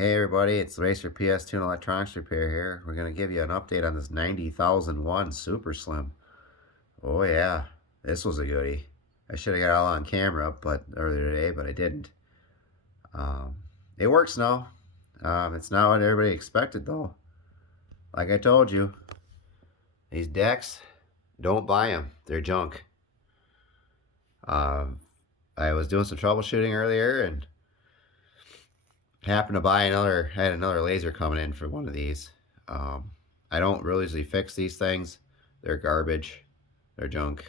Hey everybody, it's Racer PS2 and Electronics Repair here. We're going to give you an update on this 90,001 Super Slim. Oh yeah, this was a goodie. I should have got it all on camera earlier today, but I didn't. Um, it works now. It's not what everybody expected though. Like I told you, these decks, don't buy them. They're junk. I was doing some troubleshooting earlier and happened to buy I had another laser coming in for one of these. I don't really usually fix these things. They're garbage. They're junk.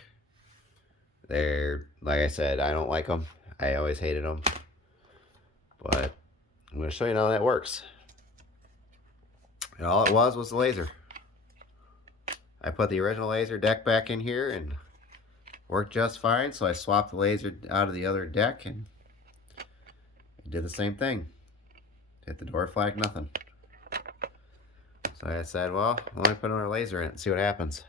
They're, like I said, I don't like them. I always hated them. But I'm going to show you how that works. And all it was the laser. I put the original laser deck back in here and worked just fine. So I swapped the laser out of the other deck and did the same thing. Hit the door flag, nothing. So I said, well, let me put another laser in it and see what happens.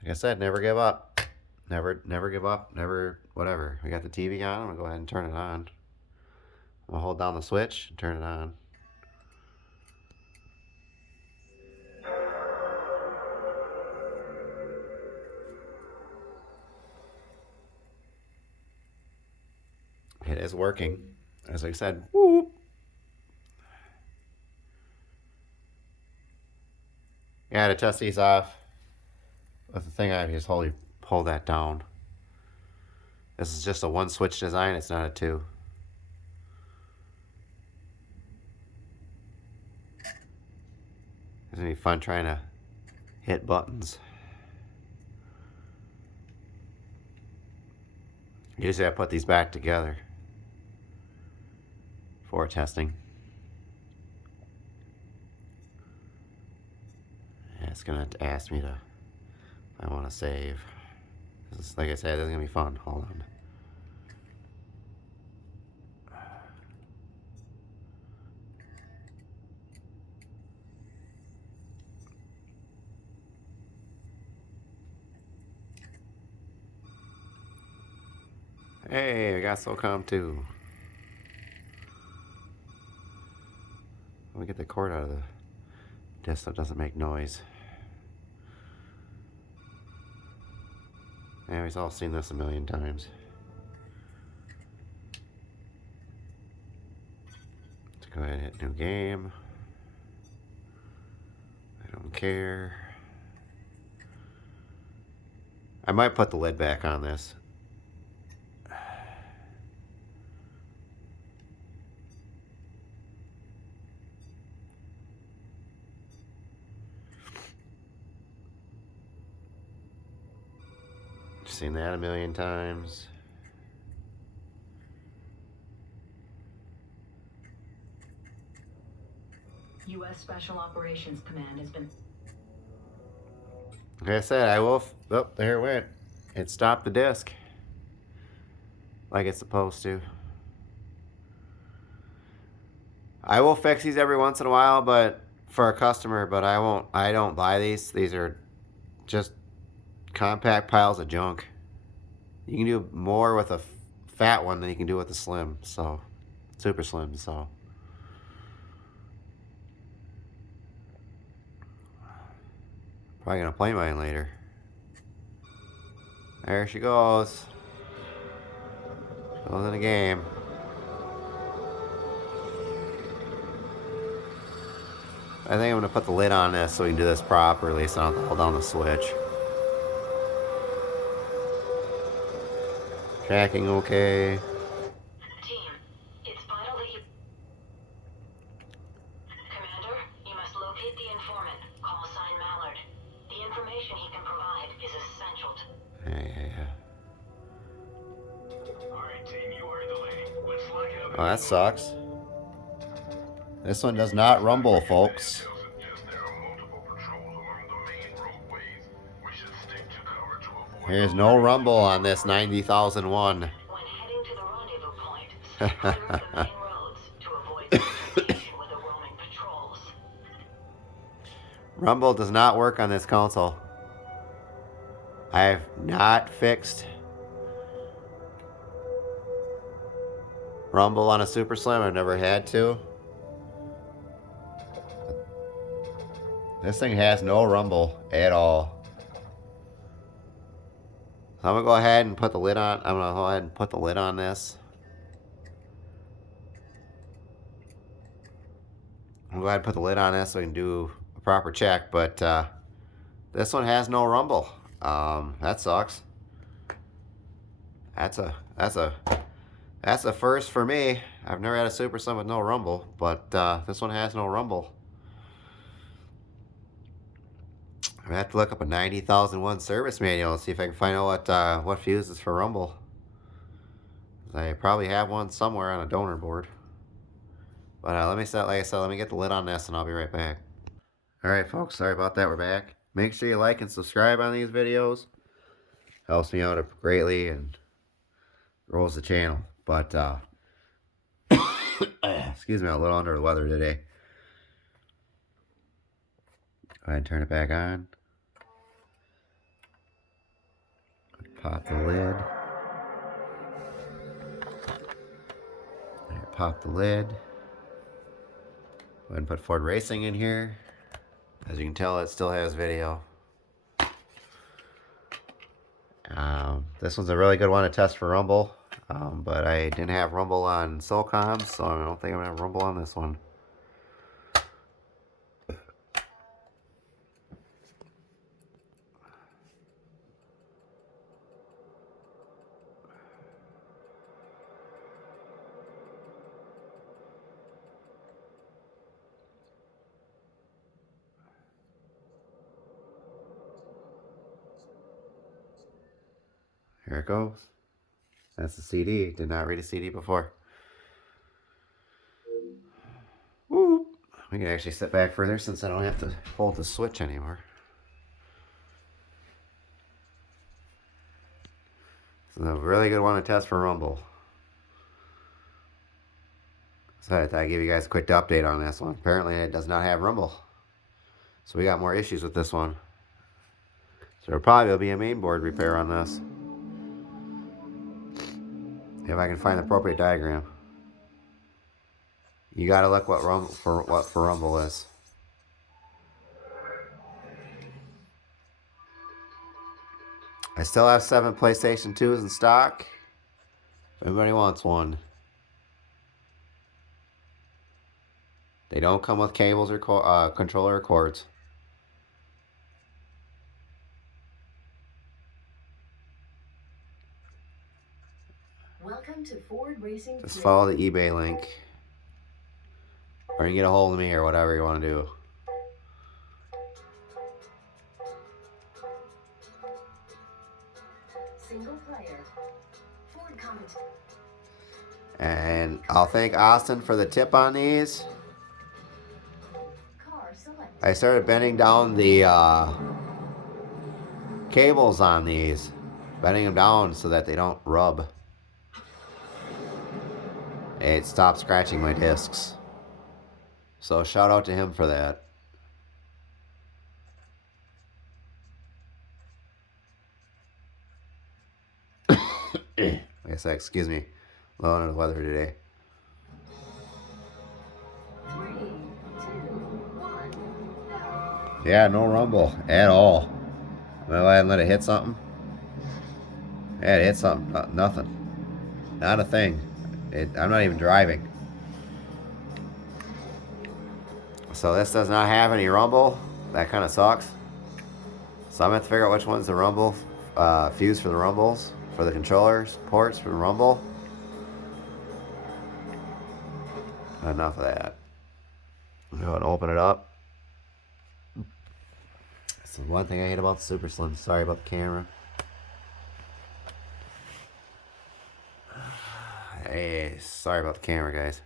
Like I said, never give up. Never give up. Never, whatever. We got the TV on. I'm going to go ahead and turn it on. I'm going to hold down the switch and turn it on. It is working. As I said, whoop. Yeah, to test these off with the thing, I just hold that down. This is just a one switch design, it's not a two. It's gonna be fun trying to hit buttons. Usually I put these back together for testing. Yeah, it's gonna ask me to, if I want to save. This is, like I said, this is gonna be fun. Hold on. Hey, we got SOCOM 2. Let me get the cord out of the disc so it doesn't make noise. Yeah, we've all seen this a million times. Let's go ahead and hit new game. I don't care. I might put the lid back on this. Seen that a million times. U.S. Special Operations Command has been... Like I said, I will... Oh, there it went. It stopped the disc. Like it's supposed to. I will fix these every once in a while, but for a customer, but I don't buy these. These are just compact piles of junk. You can do more with a fat one than you can do with a slim, so super slim, so probably gonna play mine later. There she goes. Goes in the game. I think I'm gonna put the lid on this so we can do this properly, so I don't have to hold down the switch. Tracking okay. Team, it's vital that you... Commander, you must locate the informant. Call sign Mallard. The information he can provide is essential to... Yeah. Alright, team, you heard the lady. Let's lock it up. Oh, that sucks. This one does not rumble, folks. There's no rumble on this 90,001. When heading to the rendezvous point, stay clear of the main roads to avoid confrontation with the roaming patrols. Rumble does not work on this console. I have not fixed rumble on a Super Slim. I've never had to. This thing has no rumble at all. So I'm gonna go ahead and put the lid on. I'm gonna go ahead and put the lid on this. I'm gonna go ahead and put the lid on this so we can do a proper check. But this one has no rumble. That sucks. That's a first for me. I've never had a Super Slim with no rumble, but this one has no rumble. I have to look up a 90,001 service manual and see if I can find out what fuses for rumble. I probably have one somewhere on a donor board. But let me set, like I said, let me get the lid on this and I'll be right back. Alright folks, sorry about that, we're back. Make sure you like and subscribe on these videos. Helps me out greatly and grows the channel. But, excuse me, I'm a little under the weather today. Go ahead and turn it back on. Pop the lid. Pop the lid. Go ahead and put Ford Racing in here. As you can tell, it still has video. This one's a really good one to test for rumble. But I didn't have rumble on Solcom, so I don't think I'm going to have rumble on this one. Here it goes. That's the CD. Did not read a CD before. Woo! We can actually step back further since I don't have to hold the switch anymore. This is a really good one to test for rumble. So I thought I'd give you guys a quick update on this one. Apparently it does not have rumble. So we got more issues with this one. So there probably will be a mainboard repair on this. If I can find the appropriate diagram. You gotta look what for rumble is. I still have 7 PlayStation 2s in stock. If anybody wants one. They don't come with cables or controller or cords. Welcome to Ford Racing. Just follow the eBay link. Or you can get a hold of me or whatever you want to do. Single player. Ford comment. And I'll thank Austin for the tip on these. Car select. I started bending down the cables on these. Bending them down so that they don't rub. It stopped scratching my discs. So shout out to him for that. Like I said, excuse me. A little under the weather today. 3, 2, 1, go. Yeah, no rumble at all. I'm gonna go ahead and let it hit something. Yeah, it hit something. Nothing. Not a thing. I'm not even driving. So this does not have any rumble. That kind of sucks. So I'm going to have to figure out which one's the rumble fuse for the rumbles, for the controllers, ports for the rumble. Enough of that. Go ahead and open it up. That's the one thing I hate about the Super Slim. Sorry about the camera. Hey, sorry about the camera, guys.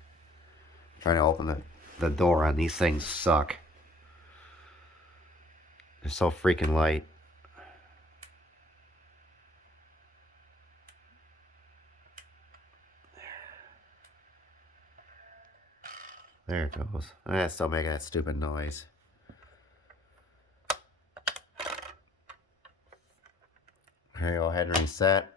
I'm trying to open the door on these things suck. They're so freaking light. There it goes. It's still making that stupid noise. Here, go ahead and reset.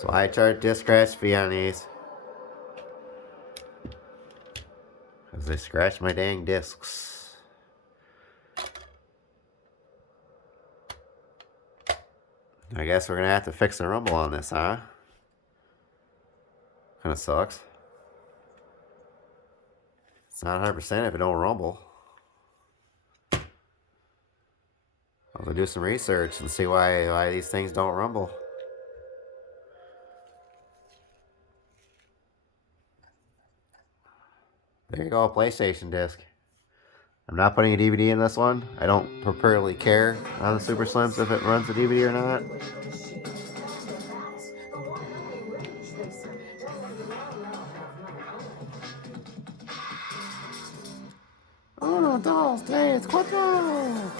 So I charge disc scratch fee on these. Because they scratch my dang discs. I guess we're going to have to fix the rumble on this, huh? Kind of sucks. It's not 100% if it don't rumble. I'll have to do some research and see why these things don't rumble. There you go, a PlayStation disc. I'm not putting a DVD in this one. I don't particularly care on the Super Slims if it runs a DVD or not. Uno, dos, tres, cuatro.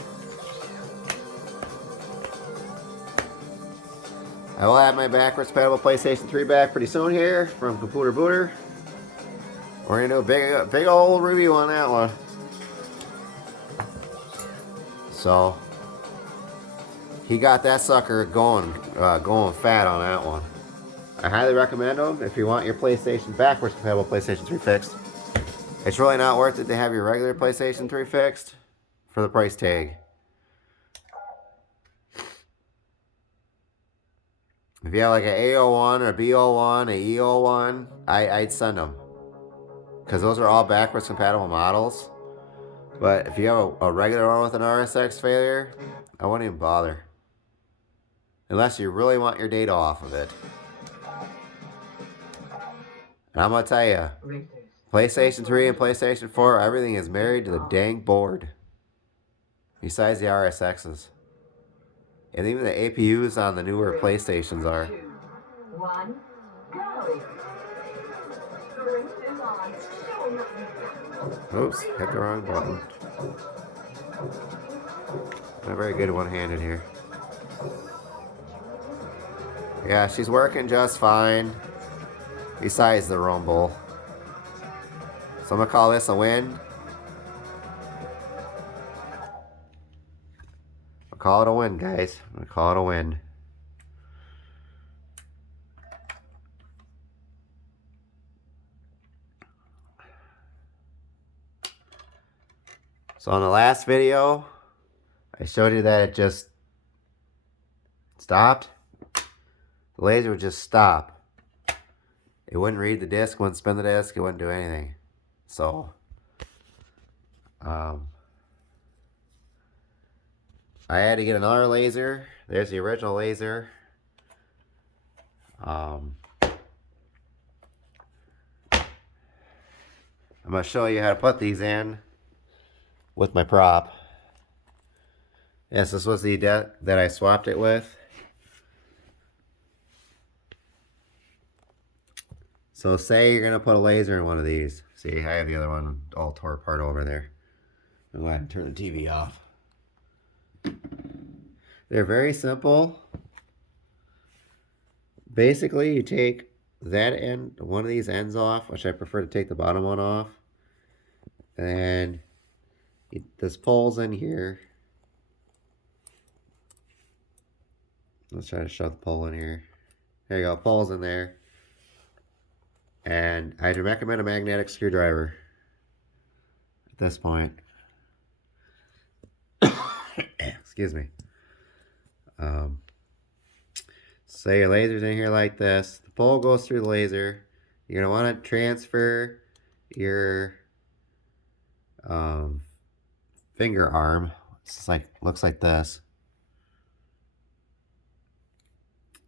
I will have my backwards compatible PlayStation 3 back pretty soon here from Computer Booter. We're gonna do a big old review on that one. So he got that sucker going fat on that one. I highly recommend them if you want your PlayStation backwards compatible PlayStation 3 fixed. It's really not worth it to have your regular PlayStation 3 fixed for the price tag. If you have like an A01 or a B01, a E01, I'd send them. Because those are all backwards compatible models. But if you have a regular one with an RSX failure, I wouldn't even bother. Unless you really want your data off of it. And I'm going to tell you, PlayStation 3 and PlayStation 4, everything is married to the dang board. Besides the RSXs. And even the APUs on the newer PlayStations are. 2, 1, go! Oops, hit the wrong button. Not very good one-handed here. Yeah, she's working just fine. Besides the rumble. So I'm gonna call this a win. I'll call it a win, guys. I'm gonna call it a win. So on the last video, I showed you that it just stopped. The laser would just stop. It wouldn't read the disc, wouldn't spin the disc, it wouldn't do anything. So, I had to get another laser. There's the original laser. I'm going to show you how to put these in with my prop. Yes, this was the deck that I swapped it with. So say you're going to put a laser in one of these. See, I have the other one all tore apart over there. I'll go ahead and turn the TV off. They're very simple. Basically, you take that end, one of these ends off, which I prefer to take the bottom one off. And this pulls in here. Let's try to shove the pole in here. There you go, pulls in there. And I'd recommend a magnetic screwdriver at this point. Excuse me. Say your laser's in here like this. The pole goes through the laser. You're going to want to transfer your finger arm. It's like, looks like this. I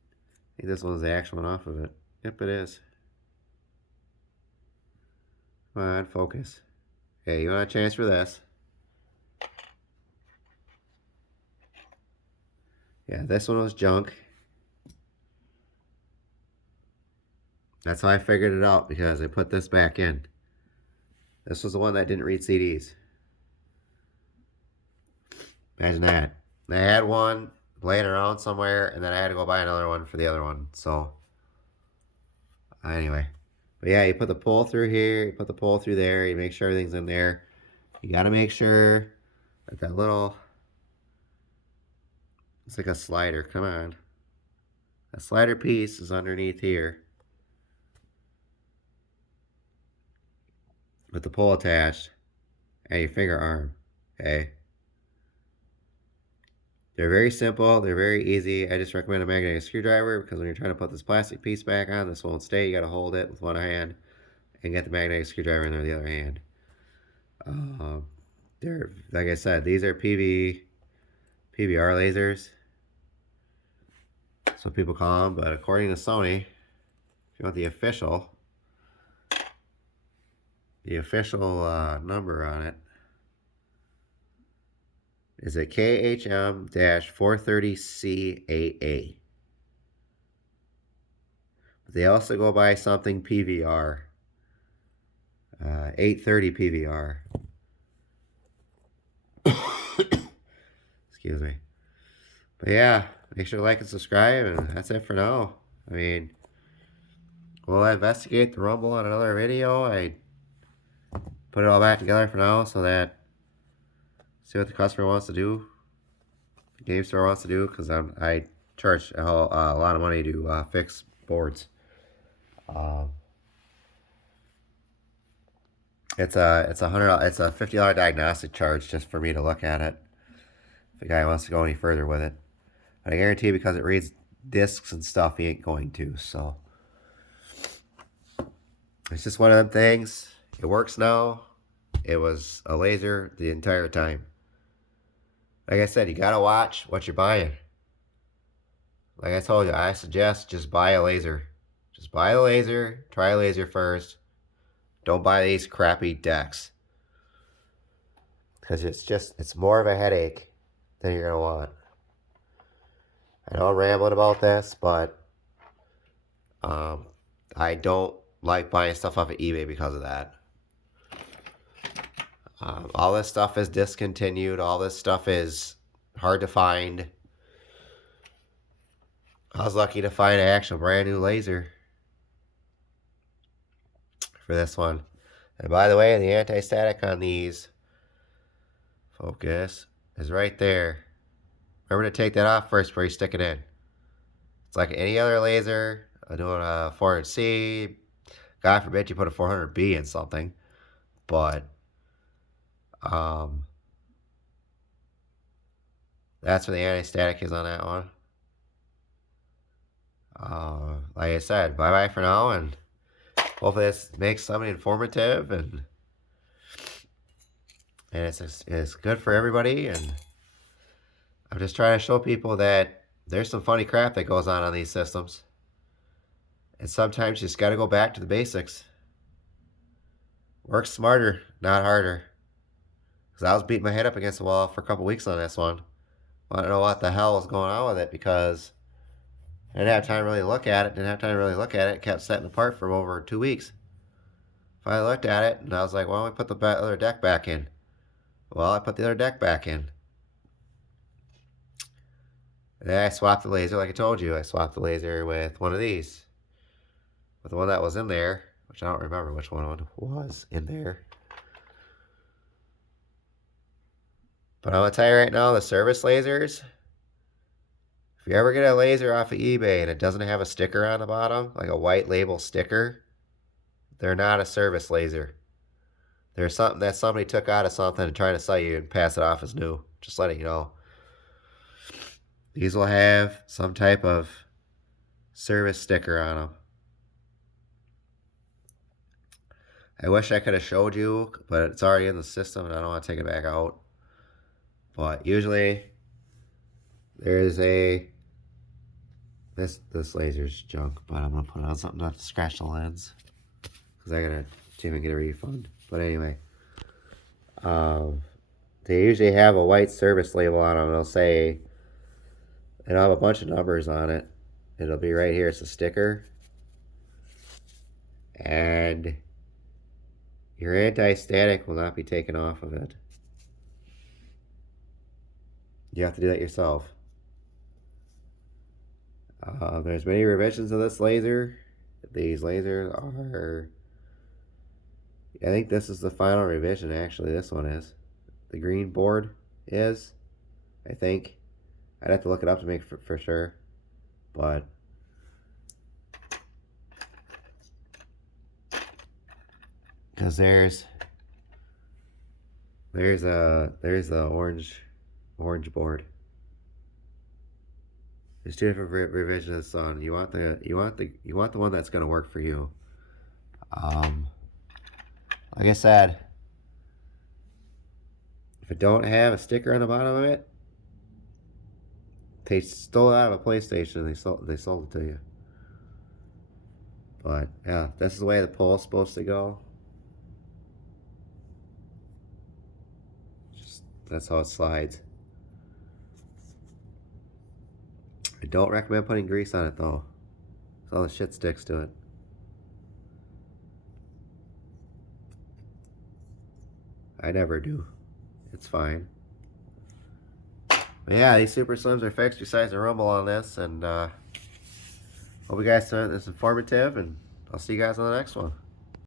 think this one's the actual one off of it. Yep, it is. Come on, focus. Okay, you want to transfer this. Yeah, this one was junk. That's how I figured it out, because I put this back in. This was the one that didn't read CDs. Imagine that. They had one laying around somewhere, and then I had to go buy another one for the other one. So, anyway. But yeah, you put the pole through here, you put the pole through there, you make sure everything's in there. You gotta make sure that little, it's like a slider, come on. A slider piece is underneath here with the pole attached and your finger arm. Okay. They're very simple. They're very easy. I just recommend a magnetic screwdriver because when you're trying to put this plastic piece back on, this won't stay. You got to hold it with one hand and get the magnetic screwdriver in there with the other hand. They're, like I said, these are PBR lasers. That's what people call them. But according to Sony, if you want the official number on it is a KHM-430CAA. But they also go by something PVR. 830 PVR. Excuse me. But yeah, make sure to like and subscribe, and that's it for now. I mean, we'll investigate the Rumble on another video. I put it all back together for now so that see what the customer wants to do, the game store wants to do, because I charge a lot of money to fix boards. It's a $50 diagnostic charge just for me to look at it. If the guy wants to go any further with it, but I guarantee because it reads discs and stuff, he ain't going to. So it's just one of them things. It works now. It was a laser the entire time. Like I said, you gotta watch what you're buying. Like I told you, I suggest just buy a laser. Just buy a laser. Try a laser first. Don't buy these crappy decks. Because it's more of a headache than you're going to want. I know I'm rambling about this, but I don't like buying stuff off of eBay because of that. All this stuff is discontinued. All this stuff is hard to find. I was lucky to find an actual brand new laser for this one. And by the way, the anti-static on these, focus, is right there. Remember to take that off first before you stick it in. It's like any other laser. I'm doing a 400C. God forbid you put a 400B in something. But that's where the anti-static is on that one. Like I said, bye-bye for now, and hopefully this makes something informative, and it's good for everybody. And I'm just trying to show people that there's some funny crap that goes on these systems, and sometimes you just got to go back to the basics. Work smarter, not harder. Because I was beating my head up against the wall for a couple weeks on this one. I don't know what the hell was going on with it, because I didn't have time to really look at it. It kept setting apart for over 2 weeks. Finally looked at it, and I was like, why don't we put the other deck back in? Well, I put the other deck back in. And then I swapped the laser, like I told you. I swapped the laser with one of these. With the one that was in there, which I don't remember which one was in there. But I'm going to tell you right now, the service lasers, if you ever get a laser off of eBay and it doesn't have a sticker on the bottom, like a white label sticker, they're not a service laser. They're something that somebody took out of something and trying to sell you and pass it off as new. Just letting you know. These will have some type of service sticker on them. I wish I could have showed you, but it's already in the system and I don't want to take it back out. But usually there is a this laser's junk, but I'm gonna put on something not to scratch the lens because I gotta even get a refund. But anyway, they usually have a white service label on them. They'll say, and I'll have a bunch of numbers on it. It'll be right here. It's a sticker, and your anti-static will not be taken off of it. You have to do that yourself. There's many revisions of this laser. These lasers are, I think this is the final revision, actually. This one is. The green board is, I think. I'd have to look it up to make for sure. But Because there's the orange board. There's two different revisions of the song. You want the one that's gonna work for you. Like I said, if it don't have a sticker on the bottom of it, they stole it out of a PlayStation and they sold it to you. But yeah, this is the way the pull's supposed to go. Just that's how it slides. I don't recommend putting grease on it though. So all the shit sticks to it. I never do. It's fine. But yeah, these Super Slims are fixed besides the rumble on this, and hope you guys found this informative, and I'll see you guys on the next one.